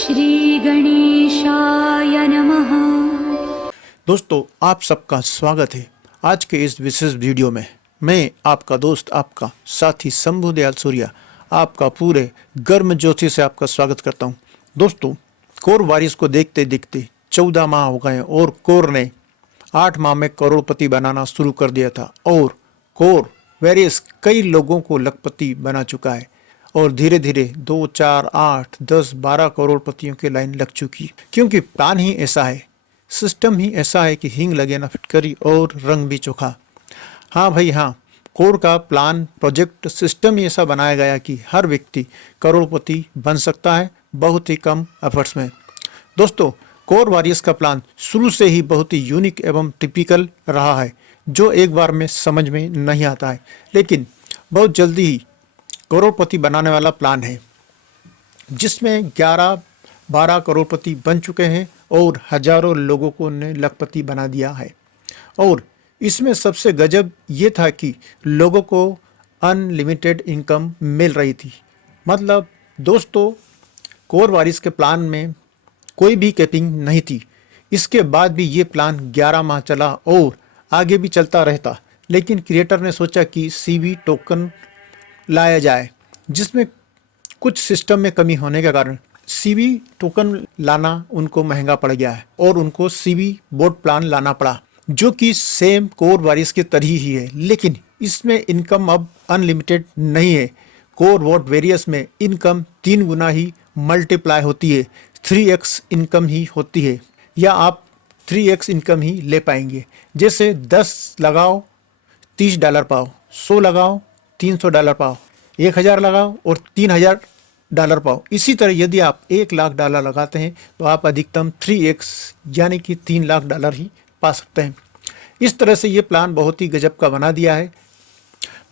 श्री गणेशाय नमः। दोस्तों, आप सबका स्वागत है आज के इस विशेष वीडियो में। मैं आपका दोस्त, आपका साथी शंभू दयाल सूर्या आपका पूरे गर्म जोशी से आपका स्वागत करता हूं। दोस्तों, कोर वारिस को देखते देखते 14 माह हो गए और कोर ने 8 माह में करोड़पति बनाना शुरू कर दिया था और कोर वारिस कई लोगों को लखपति बना चुका है और धीरे धीरे 2, 4, 8, 10, 12 करोड़पतियों की लाइन लग चुकी, क्योंकि प्लान ही ऐसा है, सिस्टम ही ऐसा है कि हींग लगे ना फिटकरी और रंग भी चोखा। हाँ भाई हाँ, कोर का प्लान, प्रोजेक्ट, सिस्टम ही ऐसा बनाया गया कि हर व्यक्ति करोड़पति बन सकता है बहुत ही कम एफर्ट्स में। दोस्तों, कोर वारियर्स का प्लान शुरू से ही बहुत ही यूनिक एवं टिपिकल रहा है, जो एक बार में समझ में नहीं आता है, लेकिन बहुत जल्दी ही करोड़पति बनाने वाला प्लान है, जिसमें 11-12 करोड़पति बन चुके हैं और हजारों लोगों को ने लखपति बना दिया है। और इसमें सबसे गजब ये था कि लोगों को अनलिमिटेड इनकम मिल रही थी। मतलब दोस्तों, कोर वारिस के प्लान में कोई भी कैपिंग नहीं थी। इसके बाद भी ये प्लान 11 माह चला और आगे भी चलता रहता, लेकिन क्रिएटर ने सोचा कि सीवी टोकन लाया जाए, जिसमें कुछ सिस्टम में कमी होने के कारण सीवी टोकन लाना उनको महंगा पड़ गया है और उनको सीवी बोट प्लान लाना पड़ा, जो कि सेम कोर वारिस की तरह ही है, लेकिन इसमें इनकम अब अनलिमिटेड नहीं है। कोर वोट वेरियस में इनकम 3 गुना ही मल्टीप्लाई होती है, 3x इनकम ही होती है, या आप 3x इनकम ही ले पाएंगे। जैसे 10 लगाओ $30 पाओ, 100 लगाओ $300 पाओ, 1000 लगाओ और $3000 पाओ। इसी तरह यदि आप $1,00,000 लगाते हैं तो आप अधिकतम 3x यानी कि $3,00,000 ही पा सकते हैं। इस तरह से ये प्लान बहुत ही गजब का बना दिया है।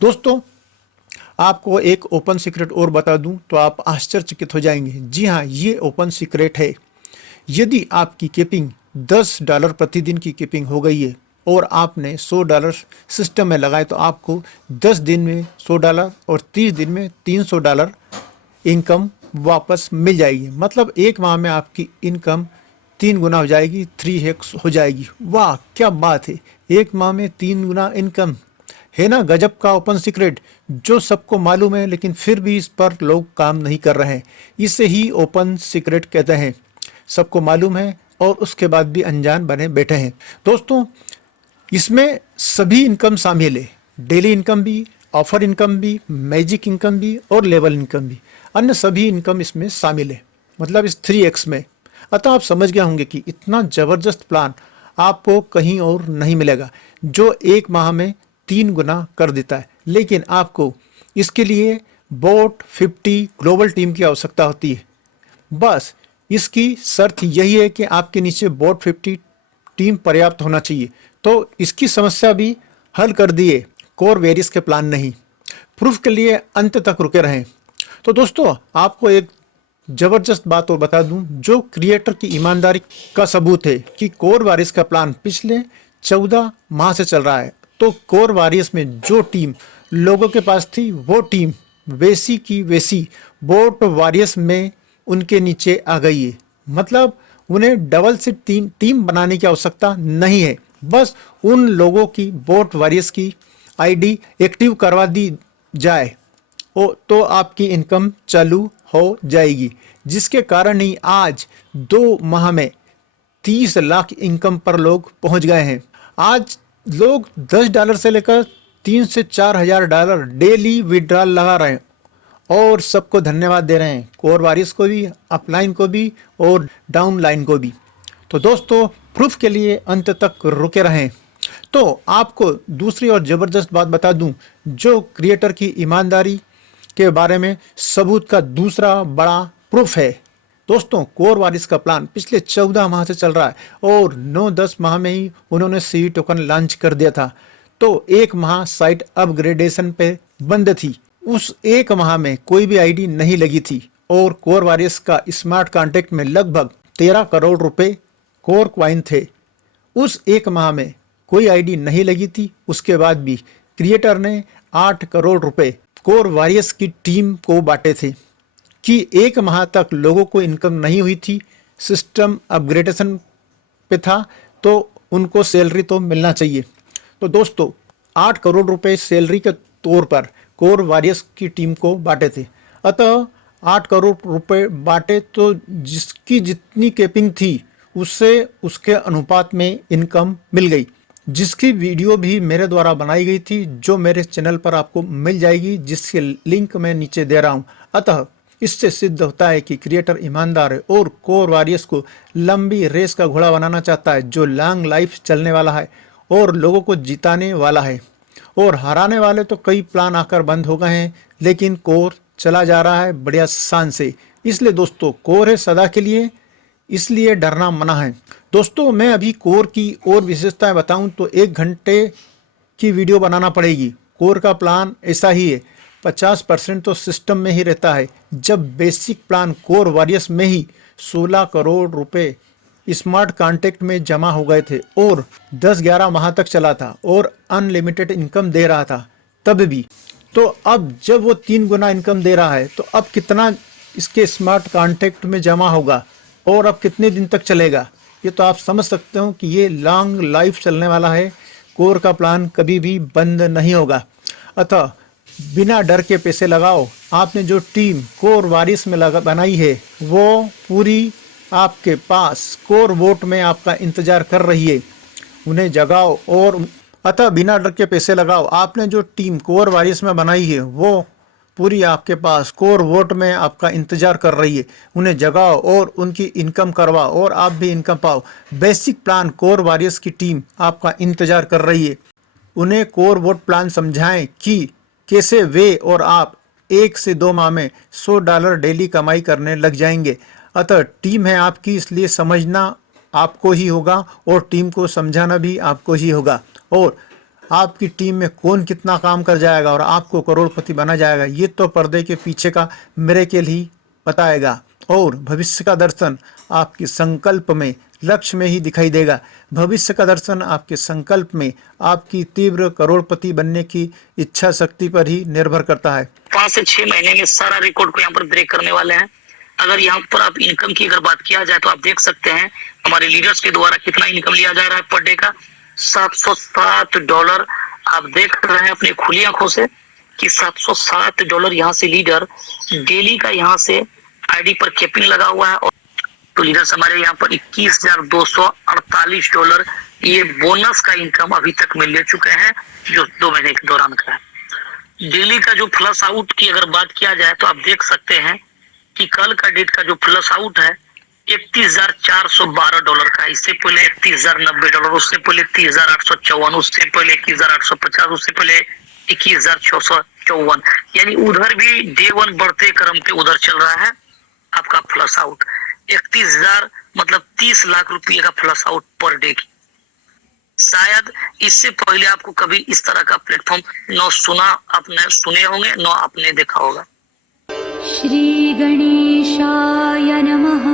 दोस्तों, आपको एक ओपन सीक्रेट और बता दूं तो आप आश्चर्यचकित हो जाएंगे। जी हाँ, ये ओपन सीक्रेट है। यदि आपकी कीपिंग $10 प्रतिदिन की कीपिंग हो गई है और आपने $100 सिस्टम में लगाए, तो आपको 10 दिन में $100 और 30 दिन में $300 इनकम वापस मिल जाएगी। मतलब एक माह में आपकी इनकम 3 गुना हो जाएगी, 3x हो जाएगी। वाह क्या बात है, एक माह में 3 गुना इनकम है ना। गजब का ओपन सीक्रेट जो सबको मालूम है, लेकिन फिर भी इस पर लोग काम नहीं कर रहे हैं। इसे ही ओपन सीक्रेट कहते हैं। सबको मालूम है और उसके बाद भी अनजान बने बैठे हैं। दोस्तों, इसमें सभी इनकम शामिल है, डेली इनकम भी, ऑफर इनकम भी, मैजिक इनकम भी और लेवल इनकम भी। अन्य सभी इनकम इसमें शामिल है, मतलब इस 3x में। अतः आप समझ गए होंगे कि इतना ज़बरदस्त प्लान आपको कहीं और नहीं मिलेगा, जो एक माह में 3 गुना कर देता है। लेकिन आपको इसके लिए बोट 50 ग्लोबल टीम की आवश्यकता होती है। बस इसकी शर्त यही है कि आपके नीचे बोट 50 टीम पर्याप्त होना चाहिए। तो इसकी समस्या भी हल कर दिए कोर वेरियस के प्लान नहीं। प्रूफ के लिए अंत तक रुके रहें। तो दोस्तों, आपको एक जबरदस्त बात और बता दूं, जो क्रिएटर की ईमानदारी का सबूत है कि कोर वारिस का प्लान पिछले 14 माह से चल रहा है। तो कोर वारियस में जो टीम लोगों के पास थी, वो टीम वैसी की वैसी बोट वारियस में उनके नीचे आ गई है। मतलब उन्हें डबल से टीम बनाने की आवश्यकता नहीं है। बस उन लोगों की बोट वारियस की आईडी एक्टिव करवा दी जाए तो आपकी इनकम चालू हो जाएगी, जिसके कारण ही आज 2 माह में 30 लाख इनकम पर लोग पहुंच गए हैं। आज लोग $10 से लेकर 3 से 4 हजार डॉलर डेली विड्रॉल लगा रहे हैं और सबको धन्यवाद दे रहे हैं, कोर वारिस को भी, अपलाइन को भी और डाउन लाइन को भी। तो दोस्तों, प्रूफ के लिए अंत तक रुके रहें। तो आपको दूसरी और ज़बरदस्त बात बता दूं, जो क्रिएटर की ईमानदारी के बारे में सबूत का दूसरा बड़ा प्रूफ है। दोस्तों, कोर वारिस का प्लान पिछले 14 माह से चल रहा है और 9-10 माह में ही उन्होंने सीवी टोकन लॉन्च कर दिया था। तो एक माह साइट अपग्रेडेशन पे बंद थी। उस एक माह में कोई भी आईडी नहीं लगी थी और कोर वारिस का स्मार्ट कॉन्ट्रैक्ट में लगभग 13 करोड़ रुपए कोर क्वाइन थे। उस एक माह में कोई आईडी नहीं लगी थी। उसके बाद भी क्रिएटर ने 8 करोड़ रुपए कोर वारियर्स की टीम को बांटे थे। कि 1 माह तक लोगों को इनकम नहीं हुई थी, सिस्टम अपग्रेडेशन पे था, तो उनको सैलरी तो मिलना चाहिए। तो दोस्तों 8 करोड़ रुपए सैलरी के तौर पर कोर वॉरियर्स की टीम को बांटे थे। अतः 8 करोड़ रुपए बांटे तो जिसकी जितनी कैपिंग थी उससे उसके अनुपात में इनकम मिल गई, जिसकी वीडियो भी मेरे द्वारा बनाई गई थी, जो मेरे चैनल पर आपको मिल जाएगी, जिसके लिंक मैं नीचे दे रहा हूं। अतः इससे सिद्ध होता है कि क्रिएटर ईमानदार है और कोर वॉरियर्स को लंबी रेस का घोड़ा बनाना चाहता है, जो लॉन्ग लाइफ चलने वाला है और लोगों को जिताने वाला है। और हराने वाले तो कई प्लान आकर बंद हो गए हैं, लेकिन कोर चला जा रहा है बढ़िया शान से। इसलिए दोस्तों कोर है सदा के लिए, इसलिए डरना मना है। दोस्तों मैं अभी कोर की और विशेषताएं बताऊं तो 1 घंटे की वीडियो बनाना पड़ेगी। कोर का प्लान ऐसा ही है, 50% तो सिस्टम में ही रहता है। जब बेसिक प्लान कोर वॉरियर्स में ही 16 करोड़ रुपए स्मार्ट कॉन्ट्रैक्ट में जमा हो गए थे और 10-11 माह तक चला था और अनलिमिटेड इनकम दे रहा था तब भी। तो अब जब वो 3 गुना इनकम दे रहा है तो अब कितना इसके स्मार्ट कॉन्ट्रैक्ट में जमा होगा और अब कितने दिन तक चलेगा, ये तो आप समझ सकते हो कि ये लॉन्ग लाइफ चलने वाला है। कोर का प्लान कभी भी बंद नहीं होगा। अतः बिना डर के पैसे लगाओ। आपने जो टीम कोर वॉरियर्स में बनाई है वो पूरी आपके पास कोर वोट में आपका इंतजार कर रही है, उन्हें जगाओ। और अतः बिना डर के पैसे लगाओ। आपने जो टीम कोर वॉरियर्स में बनाई है वो पूरी आपके पास कोर वोट में आपका इंतजार कर रही है, उन्हें जगाओ और उनकी इनकम करवाओ और आप भी इनकम पाओ। बेसिक प्लान कोर वॉरियर्स की टीम आपका इंतजार कर रही है। उन्हें कोर वोट प्लान समझाएं कि कैसे वे और आप 1 से 2 माह में $100 डेली कमाई करने लग जाएंगे। अतः टीम है आपकी, इसलिए समझना आपको ही होगा और टीम को समझाना भी आपको ही होगा। और आपकी टीम में कौन कितना काम कर जाएगा और आपको करोड़पति बना जाएगा, ये तो पर्दे के पीछे का मिरेकल ही बताएगा। और भविष्य का दर्शन आपके संकल्प में, लक्ष्य में ही दिखाई देगा। भविष्य का दर्शन आपके संकल्प में, आपकी तीव्र करोड़पति बनने की इच्छा शक्ति पर ही निर्भर करता है। 5 से 6 महीने में सारा रिकॉर्ड को यहाँ पर ब्रेक करने वाले हैं। अगर यहाँ पर आप इनकम की अगर बात किया जाए तो आप देख सकते हैं हमारे लीडर्स के द्वारा कितना इनकम लिया जा रहा है पर डे का, $707। आप देख रहे हैं अपनी खुली आंखों से कि $707 यहाँ से लीडर डेली का यहाँ से आईडी पर कैपिंग लगा हुआ है। और तो लीडर्स हमारे यहाँ पर $21,248 ये बोनस का इनकम अभी तक में ले चुके हैं, जो 2 महीने के दौरान का है। डेली का जो फ्लश आउट की अगर बात किया जाए तो आप देख सकते हैं कि कल का डेट का जो फ्लश आउट है $31,412 का। इससे पहले $31,090, उससे पहले $30,854, उससे पहले $21,850, उससे पहले $21,654। यानी उधर भी डे 1 बढ़ते क्रम पे उधर चल रहा है आपका फ्लश आउट। 31,000 मतलब 30 लाख रुपये का फ्लश आउट पर डे की। शायद इससे पहले आपको कभी इस तरह का प्लेटफॉर्म न सुना, आपने सुने होंगे न आपने देखा होगा। श्री गणेशाय नमः।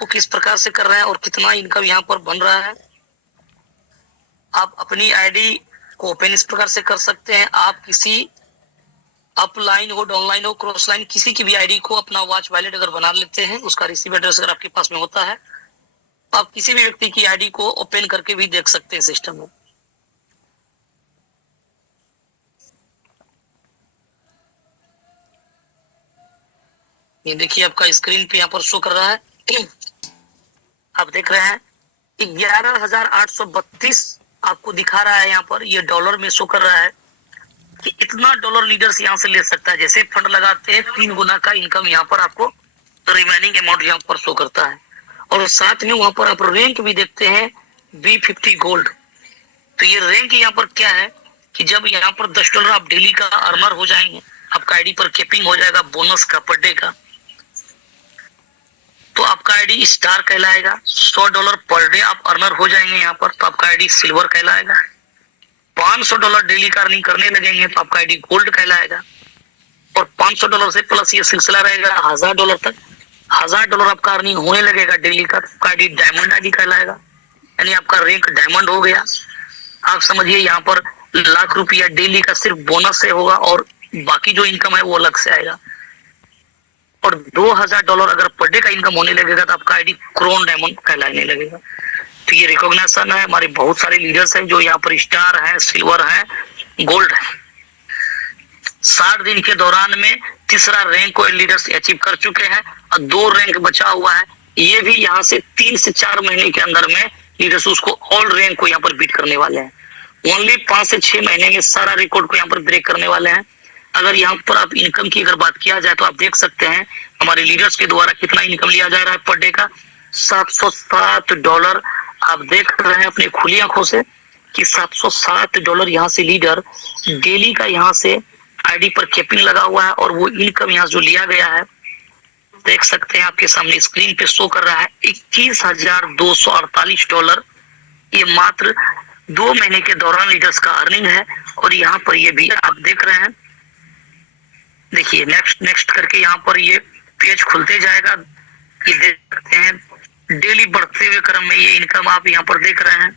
वो किस प्रकार से कर रहे हैं और कितना इनकम यहाँ पर बन रहा है। आप अपनी आईडी को ओपन इस प्रकार से कर सकते हैं। आप किसी अपलाइन हो, डाउनलाइन हो, क्रॉस लाइन, किसी की भी आईडी को अपना वॉच वैलेट अगर बना लेते हैं, उसका रिसीव एड्रेस अगर आपके पास में होता है, आप किसी भी व्यक्ति की आईडी को ओपन करके भी देख सकते हैं सिस्टम में। ये देखिए आपका स्क्रीन पे यहाँ पर शो कर रहा है, आप देख रहे हैं 11,832 आपको दिखा रहा है यहाँ पर। ये डॉलर में शो कर रहा है कि इतना डॉलर लीडर्स यहाँ से ले सकता है। जैसे फंड लगाते हैं 3 गुना का इनकम यहाँ पर आपको रिमेनिंग अमाउंट यहाँ पर शो करता है। और साथ में वहां पर आप रैंक भी देखते हैं B50 गोल्ड। तो ये रैंक यहाँ पर क्या है कि जब यहाँ पर $10 आप डेली का अर्नर हो जाएंगे, आपका आईडी पर कैपिंग हो जाएगा बोनस का पर डे का, तो आपका आईडी स्टार कहलाएगा। $100 पर डे आप अर्नर हो जाएंगे यहाँ पर, तो आपका आईडी सिल्वर कहलाएगा। $500 डेली का अर्निंग करने लगेंगे तो आपका आईडी गोल्ड कहलाएगा। और $500 से प्लस ये सिलसिला रहेगा $1,000 तक। $1,000 आपका अर्निंग होने लगेगा डेली का, आपका आईडी डायमंड आईडी कहलाएगा, यानी आपका रैंक डायमंड हो गया। आप समझिए यहाँ पर लाख रुपया डेली का सिर्फ बोनस से होगा और बाकी जो इनकम है वो अलग से आएगा। और $2000 अगर पर डे का इनकम होने लगेगा तो आपका आईडी क्रोन डायमंड कहलाने लगेगा। तो ये रिकॉग्निशन है, हमारे बहुत सारे लीडर्स हैं जो यहाँ पर स्टार है, सिल्वर है, गोल्ड है। 60 दिन के दौरान में तीसरा रैंक को लीडर्स अचीव कर चुके हैं और 2 रैंक बचा हुआ है। ये भी यहाँ से 3 से 4 महीने के अंदर में लीडर्स उसको ऑल रैंक को यहाँ पर बीट करने वाले हैं। ओनली 5 से 6 महीने में सारा रिकॉर्ड को यहाँ पर ब्रेक करने वाले हैं। अगर यहाँ पर आप इनकम की अगर बात किया जाए तो आप देख सकते हैं हमारे लीडर्स के द्वारा कितना इनकम लिया जा रहा है पर डे का, $707। आप देख रहे हैं अपनी खुली आंखों से कि $707 यहाँ से लीडर डेली का यहाँ से आईडी पर कैपिंग लगा हुआ है और वो इनकम यहाँ जो लिया गया है देख सकते हैं आपके सामने स्क्रीन पे शो कर रहा है $21,248। ये मात्र 2 महीने के दौरान लीडर्स का अर्निंग है। और यहाँ पर ये भी आप देख रहे हैं, देखिए नेक्स्ट करके यहाँ पर ये पेज खुलते जाएगा। ये देख सकते हैं डेली बढ़ते हुए क्रम में ये इनकम आप यहाँ पर देख रहे हैं।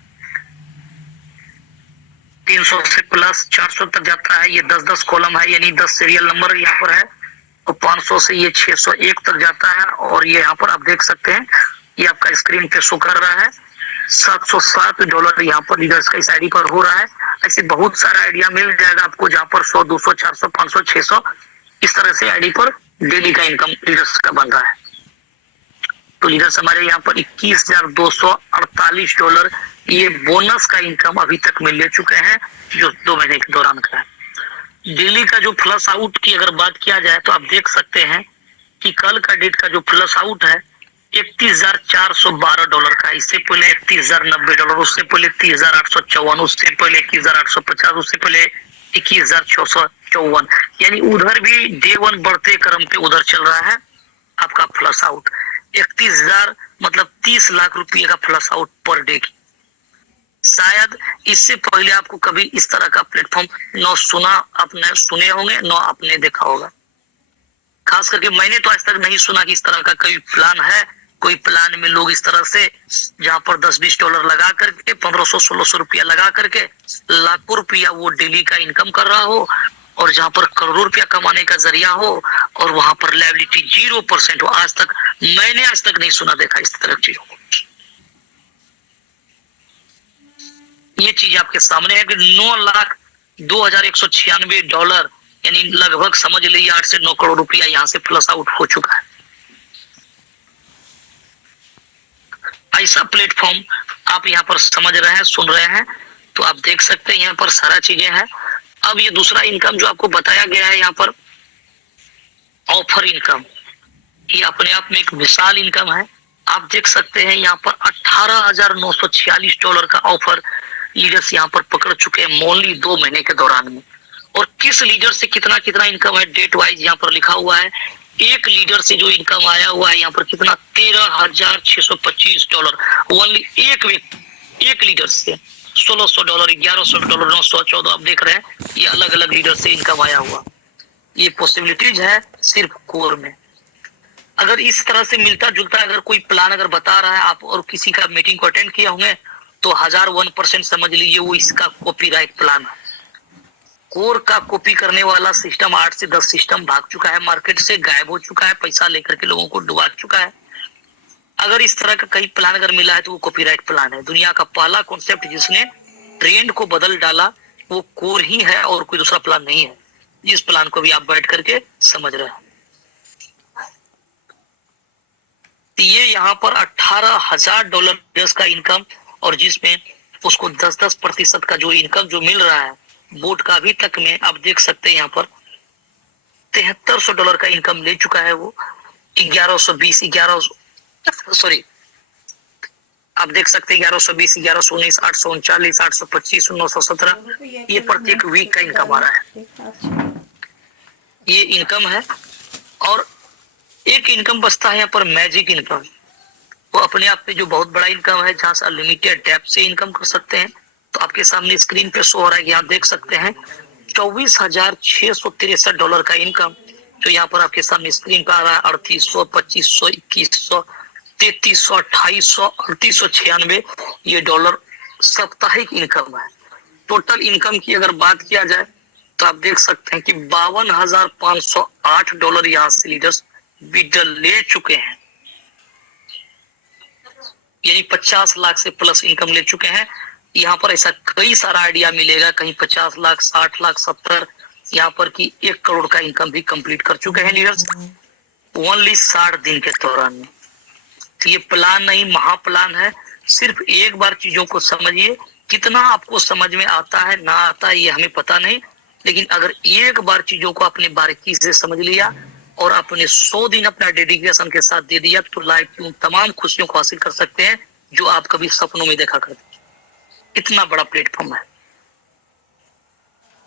300 से प्लस 400 तक जाता है। ये 10-10 कॉलम है, यानी 10 सीरियल नंबर यहाँ पर है। और 500 से ये 601 तक जाता है। और ये यहाँ पर आप देख सकते हैं ये आपका स्क्रीन पे शो कर रहा है $707 यहाँ पर लीडर्स का इस आईडी पर हो रहा है। ऐसे बहुत सारा आइडिया मिल जाएगा आपको जहाँ पर 100, 200, 400, 500, 600 इस तरह से आईडी पर डेली का इनकम लीडर्स का बन रहा है। तो लीडर्स हमारे यहाँ पर $21,248 ये बोनस का इनकम अभी तक में ले चुके हैं जो 2 महीने के दौरान का है। डेली का जो प्लस आउट की अगर बात किया जाए तो आप देख सकते हैं कि कल का डेट का जो प्लस आउट है $31,412 का। इससे पहले $31,090, उससे पहले $30,854, उससे पहले $21,850, उससे पहले $21,654। यानी उधर भी डे 1 बढ़ते क्रम पे उधर चल रहा है आपका प्लस आउट। 31,000 मतलब 30 लाख रुपये का प्लस आउट पर डे की। शायद इससे पहले आपको कभी इस तरह का प्लेटफॉर्म न सुना, आपने सुने होंगे न आपने देखा होगा। खास करके मैंने तो आज तक नहीं सुना कि इस तरह का कोई प्लान है। कोई प्लान में लोग इस तरह से जहां पर $10-20 लगा करके 1500-1600 रुपया लगा करके लाखों रुपया वो डेली का इनकम कर रहा हो और जहां पर करोड़ों रुपया कमाने का जरिया हो और वहां पर लायबिलिटी 0% हो। मैंने आज तक नहीं सुना देखा इस तरह की चीजों को। ये चीज आपके सामने है कि $9,02,196 यानी लगभग समझ लीजिए 8 से 9 करोड़ रुपया यहाँ से प्लस आउट हो चुका है। ऐसा प्लेटफॉर्म आप यहाँ पर समझ रहे हैं, सुन रहे हैं, तो आप देख सकते हैं यहाँ पर सारा चीजें हैं। अब ये दूसरा इनकम जो आपको बताया गया है यहाँ पर ऑफर इनकम, ये अपने आप में एक विशाल इनकम है। आप देख सकते हैं यहाँ पर $18,946 का ऑफर लीडर्स यहाँ पर पकड़ चुके हैं ओनली 2 महीने के दौरान में। और किस लीडर से कितना कितना इनकम है डेट वाइज यहाँ पर लिखा हुआ है। एक लीडर से जो इनकम आया हुआ है यहाँ पर कितना $13,625। ओनली एक लीडर से $1,600, $1,100, $914 आप देख रहे हैं ये अलग अलग लीडर से इनकम आया हुआ। ये पॉसिबिलिटीज है सिर्फ कोर में। अगर इस तरह से मिलता जुलता अगर कोई प्लान अगर बता रहा है आप और किसी का मीटिंग को अटेंड किया होंगे तो 1001% समझ लीजिए वो इसका कॉपीराइट प्लान है। कोर का कॉपी करने वाला सिस्टम 8 से 10 सिस्टम भाग चुका है, मार्केट से गायब हो चुका है, पैसा लेकर के लोगों को डुबा चुका है। अगर इस तरह का कई प्लान अगर मिला है तो वो कॉपीराइट प्लान है। दुनिया का पहला कॉन्सेप्ट जिसने ट्रेंड को बदल डाला वो कोर ही है और कोई दूसरा प्लान नहीं है। इस प्लान को भी आप बैठ करके समझ रहे हैं। ये यहाँ पर $18,000 का इनकम और जिसमें उसको 10-10% का जो इनकम जो मिल रहा है बोर्ड का अभी तक में आप देख सकते हैं यहाँ पर $7300 का इनकम ले चुका है वो। 1120 आप देख सकते हैं 1120, 1119, 839, 825, 917 ये प्रत्येक वीक का इनकम आ रहा है। ये इनकम है। और एक इनकम बचता है यहाँ पर मैजिक इनकम। वो अपने आप पे जो बहुत बड़ा इनकम है जहां से अनलिमिटेड टैप से इनकम कर सकते हैं। तो आपके सामने स्क्रीन पे शो हो रहा है कि आप देख सकते हैं $24,663 का इनकम जो यहाँ पर आपके सामने स्क्रीन पे आ रहा है। 3800, 2500, 2100, 3300, 2800, 3896 ये डॉलर साप्ताहिक इनकम है। टोटल इनकम की अगर बात किया जाए तो आप देख सकते हैं कि $52,508 यहाँ से लीडर्स विड्रॉल ले चुके हैं, यानी 50 लाख से प्लस इनकम ले चुके हैं। यहाँ पर ऐसा कई सारा आइडिया मिलेगा, कहीं 50 लाख, 60 लाख, 70, यहाँ पर कि 1 करोड़ का इनकम भी कंप्लीट कर चुके हैं लीडर्स ओनली 60 दिन के दौरान में। तो ये प्लान नहीं, महाप्लान है। सिर्फ एक बार चीजों को समझिए, कितना आपको समझ में आता है ना आता है ये हमें पता नहीं, लेकिन अगर एक बार चीजों को अपने बारीकी से समझ लिया और अपने 100 दिन अपना डेडिकेशन के साथ दे दिया तो लाइफ की उन तमाम खुशियों को हासिल कर सकते हैं जो आप कभी सपनों में देखा करते। इतना बड़ा प्लेटफॉर्म है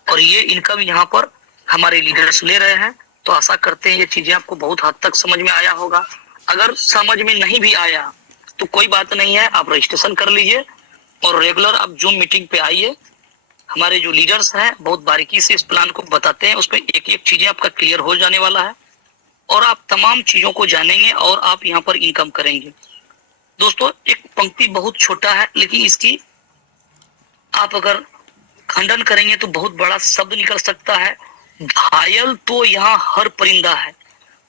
और ये इनकम यहाँ पर हमारे लीडर्स ले रहे हैं। तो आशा करते हैं ये चीजें आपको बहुत हद तक समझ में आया होगा। अगर समझ में नहीं भी आया तो कोई बात नहीं है, आप रजिस्ट्रेशन कर लीजिए और रेगुलर आप जूम मीटिंग पे आइए। हमारे जो लीडर्स हैं बहुत बारीकी से इस प्लान को बताते हैं, उसमें एक एक चीजें आपका क्लियर हो जाने वाला है और आप तमाम चीजों को जानेंगे और आप यहाँ पर इनकम करेंगे। दोस्तों एक पंक्ति बहुत छोटा है, लेकिन इसकी आप अगर खंडन करेंगे तो बहुत बड़ा शब्द निकल सकता है। घायल तो यहाँ हर परिंदा है,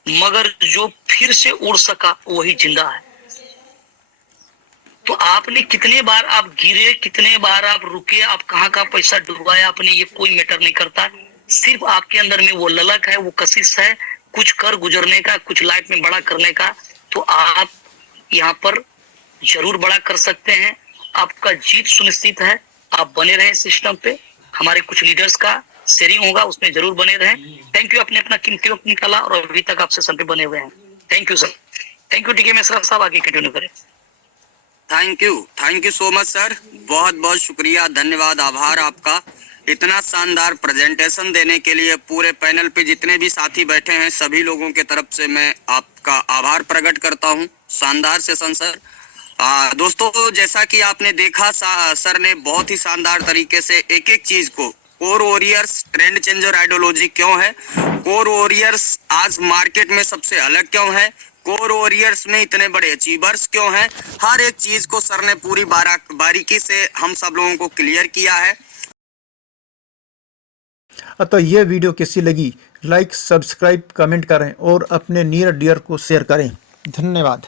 मगर जो फिर से उड़ सका वही जिंदा है। तो आपने कितने बार आप गिरे, कितने बार आप रुके, आप कहाँ कहाँ पैसा डुबाया आपने, ये कोई मैटर नहीं करता। सिर्फ आपके अंदर में वो ललक है, वो कशिश है कुछ कर गुजरने का, कुछ लाइफ में बड़ा करने का। तो आप यहाँ पर जरूर बड़ा कर सकते हैं, आपका जीत सुनिश्चित है। आप बने रहे सिस्टम पे, हमारे कुछ लीडर्स का शेयरिंग होगा उसमें जरूर बने रहे। थैंक यू, आपने अपना कीमती वक्त निकाला और अभी तक आप सेशन पे बने हुए हैं। Thank you sir. Thank you टीके मिश्रा साहब, आगे कंटिन्यू करें। Thank you so much sir, बहुत बहुत शुक्रिया, धन्यवाद, आभार आपका इतना शानदार प्रेजेंटेशन देने के लिए। पूरे पैनल पे जितने भी साथी बैठे हैं सभी लोगों के तरफ से मैं आपका आभार प्रकट करता हूं। शानदार सेशन सर। दोस्तों जैसा कि आपने देखा सर ने बहुत ही शानदार तरीके से एक एक चीज को, core warriors trend changer ideology क्यों है, कोर वॉरियर्स आज मार्केट में सबसे अलग क्यों है, कोर वॉरियर्स में इतने बड़े अचीवर्स क्यों हैं, हर एक चीज को सर ने पूरी बारीकी से हम सब लोगों को क्लियर किया है। अतः यह वीडियो कैसी लगी, लाइक, सब्सक्राइब, कमेंट करें और अपने नियर डियर को शेयर करें। धन्यवाद।